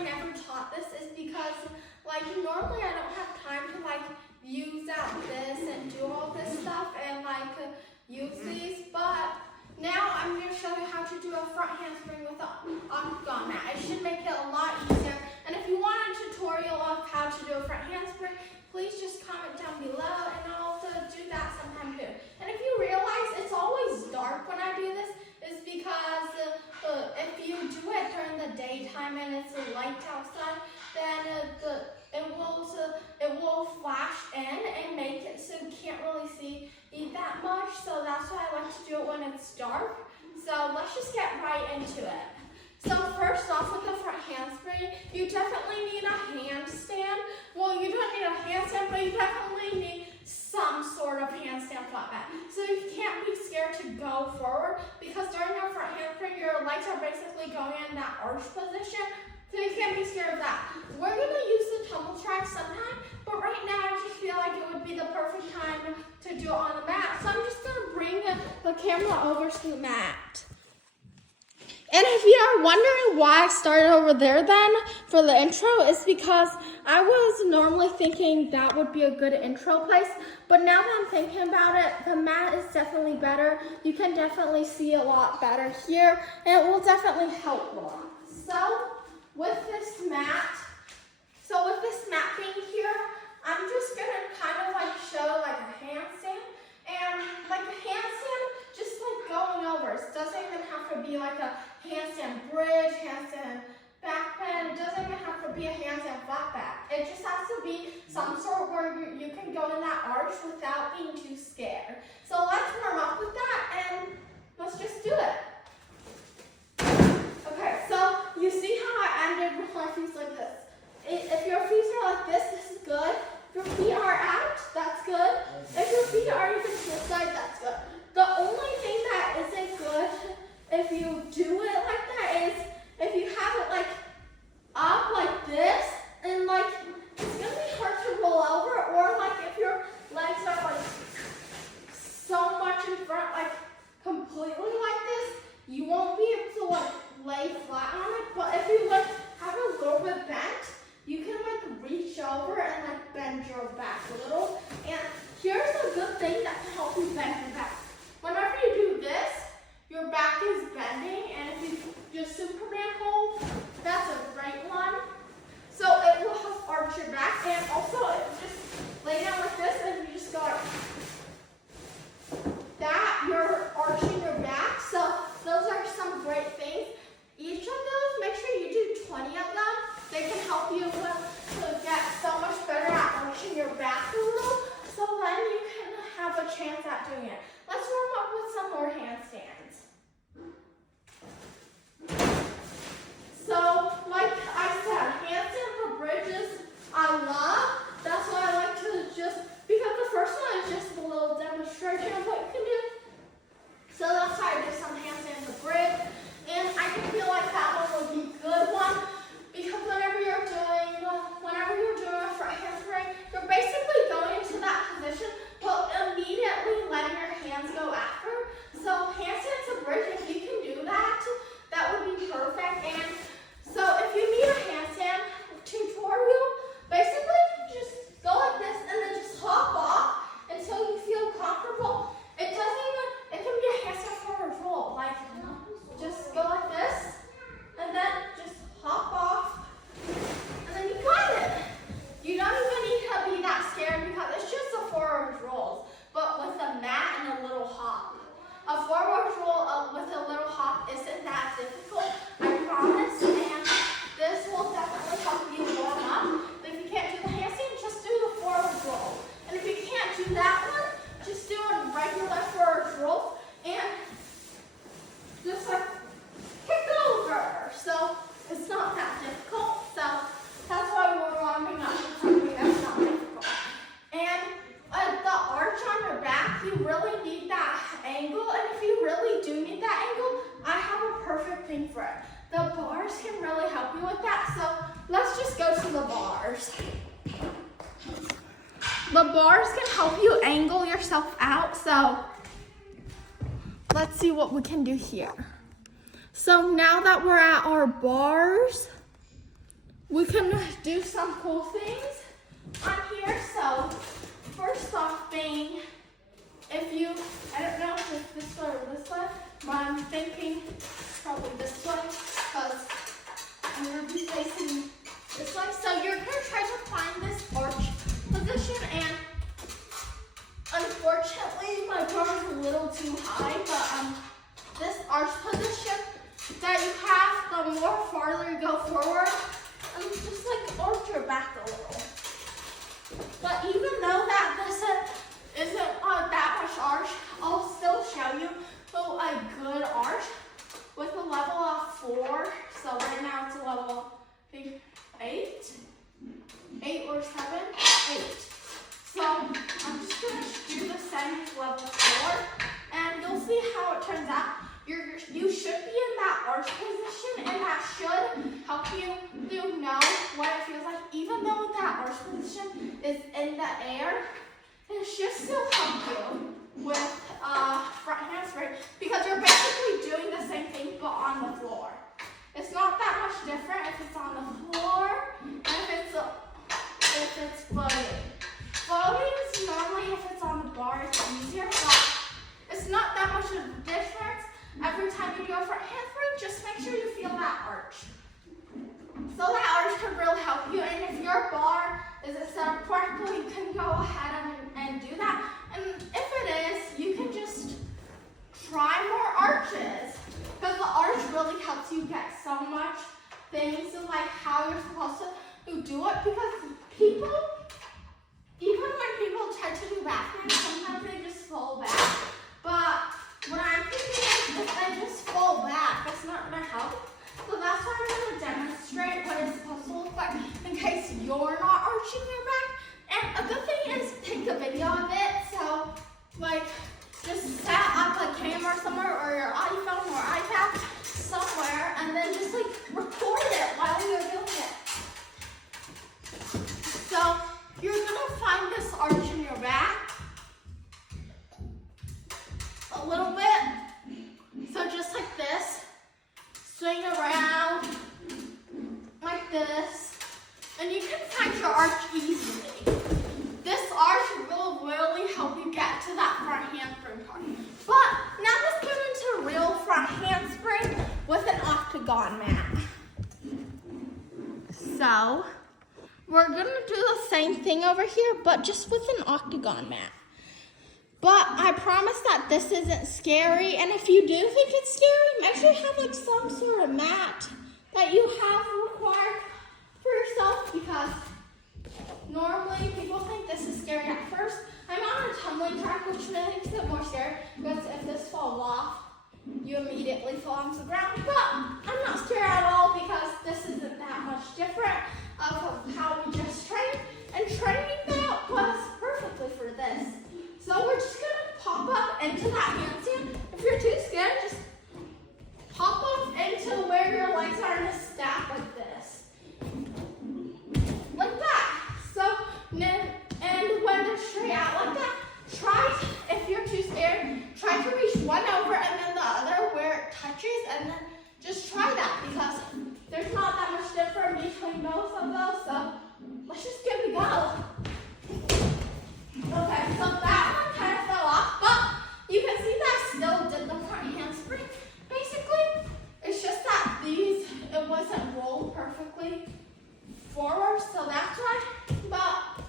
I never taught this is because like normally I don't have time to like use out this and do all this stuff and like use these, but now I'm going to show you how to do a front handspring with an Octagon mat. It should make it a lot easier. And if you want a tutorial of how to do a front handspring, please just comment down below and I'll do that sometime too. And if you realize it's always dark when I do this, it's because if you do it during the daytime and it's light outside, then it will flash in and make it so you can't really see that much. So that's why I like to do it when it's dark. So let's just get right into it. So first off, with the front handspring, you definitely need a handstand. Well, you don't need a handstand, but you definitely need some sort of handstand flat mat. So you can't be scared to go forward because during your front handspring, your legs are basically going in that arch position. So you can't be scared of that. We're going to use the tumble track sometime, but right now I just feel like it would be the perfect time to do it on the mat. So I'm just going to bring the camera over to the mat. And if you are wondering why I started over there then for the intro, it's because I was normally thinking that would be a good intro place, but now that I'm thinking about it, the mat is definitely better. You can definitely see a lot better here, and it will definitely help a lot. So with this mat being here, I'm just gonna kind of like show like a handstand, and like a handstand just like going over. It doesn't even have to be like a handstand bridge, handstand back bend. It doesn't even have to be a handstand flat back. It just has to be some sort where you can go in that arch without being too scared. So let's warm up with that and let's just do it. Okay, so you see how I ended with my feet like this. If your feet are like this is good. If your feet are out, that's good. If your feet are even to the side, that's good. The only thing that isn't good if you do it like that is if you have it like up like this and like it's gonna be hard to roll over, or like if your legs are like so much in front, like completely like this, you won't be able to like lay flat on it. But if you like have a little bit bent, you can like reach over and like bend your back a little. And here's a good thing that can help you bend your back. Whenever you do this, your back is bending, and if you just Superman hold, that's a great one. So it will help arch your back, and also if you just lay down like this and you just go like that, you're arching your back. So those are some great things. Each of those, make sure you do 20 of them. They can help you to get so much better at arching your back a little, so then you can have a chance at doing it. Let's warm up with some more handstands. So, like I said, handstand for bridges, I love. That's why I like to just, because the first one is just a little demonstration of what you can do. So that's why I did some handstands for bridge. And I can feel like that one would be a good one, because whenever you're doing a front handspring, you're basically going into that position, but immediately letting your hands go after. So handstands to bridge, if you can do that, that would be perfect. And so if you need a handstand tutorial, basically just go like this and then just hop off until you feel comfortable. It can be a handstand forward roll, like just go like this and then just hop off and then you got it. You don't even need to be that scared because it's just a forward roll, but with a mat and a little hop. A forward roll with a little hop isn't that difficult, I promise, and this will definitely help you warm up. But if you can't do the handstand, just do the forward roll. And if you can't do that one, just do a regular forward roll and just like kick over. So it's not that difficult. So that's why we're warming up with something that's not difficult. And the arch on your back, you really need that angle. And if you really do need that angle, I have a perfect thing for it. The bars can really help you with that. So let's just go to the bars. The bars can help you angle yourself out. So let's see what we can do here. So now that we're at our bars, we can do some cool things on here. So first off being, if you, I don't know if it's this way or this way, but I'm thinking probably this way because I'm going to be facing this way. So you're going to try to find this arch position, and unfortunately my bar is a little too high, but this arch position that you have, the more farther you go forward, and just like arch your back a little. But even though that this isn't that much arch, I'll still show you a good arch with a level of 4. So right now it's a level, I think, 8 or 7, 8. So I'm just gonna do the same level 4, and you'll see how it turns out. You should be in that arch position, and that should help you know what it feels like. Even though that arch position is in the air, it should still help you with front handspring, because you're basically doing the same thing but on the floor. It's not that much different if it's on the floor and if it's floating. Floating is normally, if it's on the bar, it's easier, but it's not that much of a difference. Every time you do a front handspring, just make sure you feel that arch. So that arch can really help you, and if your bar isn't set up correctly, you can go ahead and do that. And if it is, you can just try more arches, because the arch really helps you get so much things and like how you're supposed to do it, because people, even when people try to do back things, sometimes they just fall back. But what I'm thinking is, if they just fall back, it's not going to help. So that's why I'm going to demonstrate what it's supposed to look like in case you're not arching your back. And a good thing is take a video of it. So like just set up a camera somewhere, or your iPhone or iPad somewhere, and then just like record it while you're doing it. So you're going to find this arch in your back a little bit. So just like this, swing around like this, and you can find your arch easily. This arch will really help you get to that front handspring part. But now let's get into real front handspring with an Octagon mat. So we're gonna do the same thing over here, but just with an Octagon mat. But I promise that this isn't scary, and if you do think it's scary, make sure you have like some sort of mat that you have required for yourself, because normally people think this is scary at first. I'm on a tumbling track, which makes it more scary, because if this falls off, you immediately fall onto the ground. But I'm not scared at all, because this isn't that much different of how we just trained, and training that was perfectly for this. So we're just gonna pop up into that handstand. If you're too scared, just pop up into where your legs are in a stack like this. Like that. So, and when they're straight out like that, try, if you're too scared, try to reach one over and then the other where it touches, and then just try that, because there's not that much difference between both of those. So let's just give it a go. Okay, so that one kind of fell off, but you can see that I still did the front handspring. Basically, it's just that it wasn't rolled perfectly forward, so that's why. But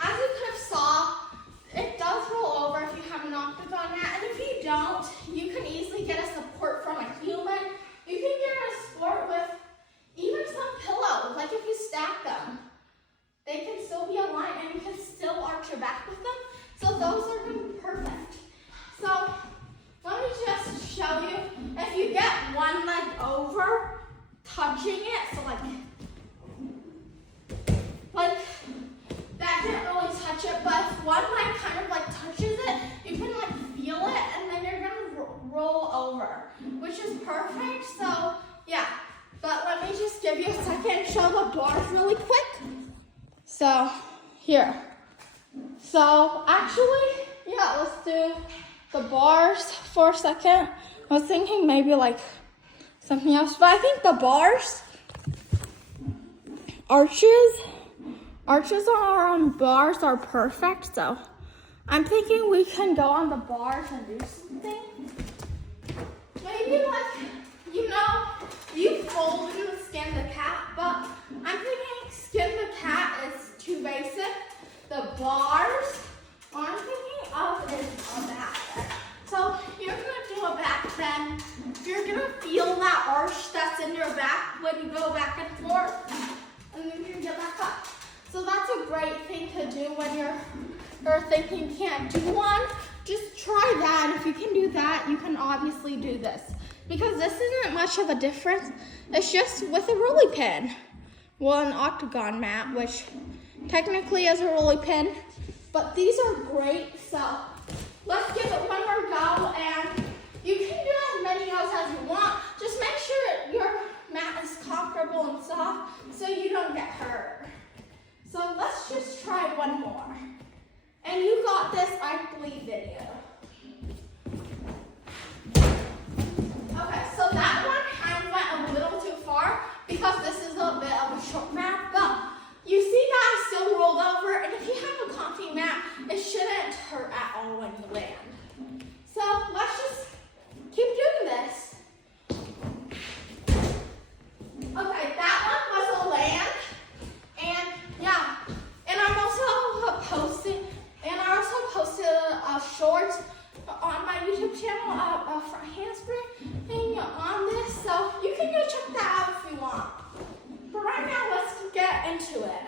as you kind of saw, it does roll over if you have an Octagon mat, and if you don't, you can easily get a support from a human. You can get a support with even some pillows, like if you stack them. They can still be aligned, and you can still arch your back with them. So those are going to be perfect. So let me just show you. If you get one leg over, touching it, so like that didn't really touch it, but if one leg kind of like touches it, you can like feel it, and then you're going to roll over, which is perfect. So yeah, but let me just give you a second and show the bars really quick. So, here. So, actually, yeah, let's do the bars for a second. I was thinking maybe like something else, but I think the bars arches on bars are perfect, so I'm thinking we can go on the bars and do something. Maybe you fold and skin the cat, but I'm thinking skin the cat is too basic. The bars, what I'm thinking of is a back bend. So you're gonna do a back bend. You're gonna feel that arch that's in your back when you go back and forth, and then you can get back up. So that's a great thing to do when you're thinking you can't do one. Just try that. If you can do that, you can obviously do this. Because this isn't much of a difference. It's just with a rolly pin. Well, an Octagon mat, which technically is a rolly pin. But these are great, so let's give it one more go. And you can do as many goes as you want. Just make sure your mat is comfortable and soft so you don't get hurt. So let's just try one more. And you got this, I believe, video. Okay, so that one I went a little too far because this is a bit of a short mat, but you see that I still rolled over, and if you have a comfy mat, it shouldn't hurt at all when you land. So let's just keep doing this. Okay, that one was a land, and yeah, and I also posted a short on my YouTube channel, a front handspring thing on this, so you can go check that out if you want. But right now, let's get into it.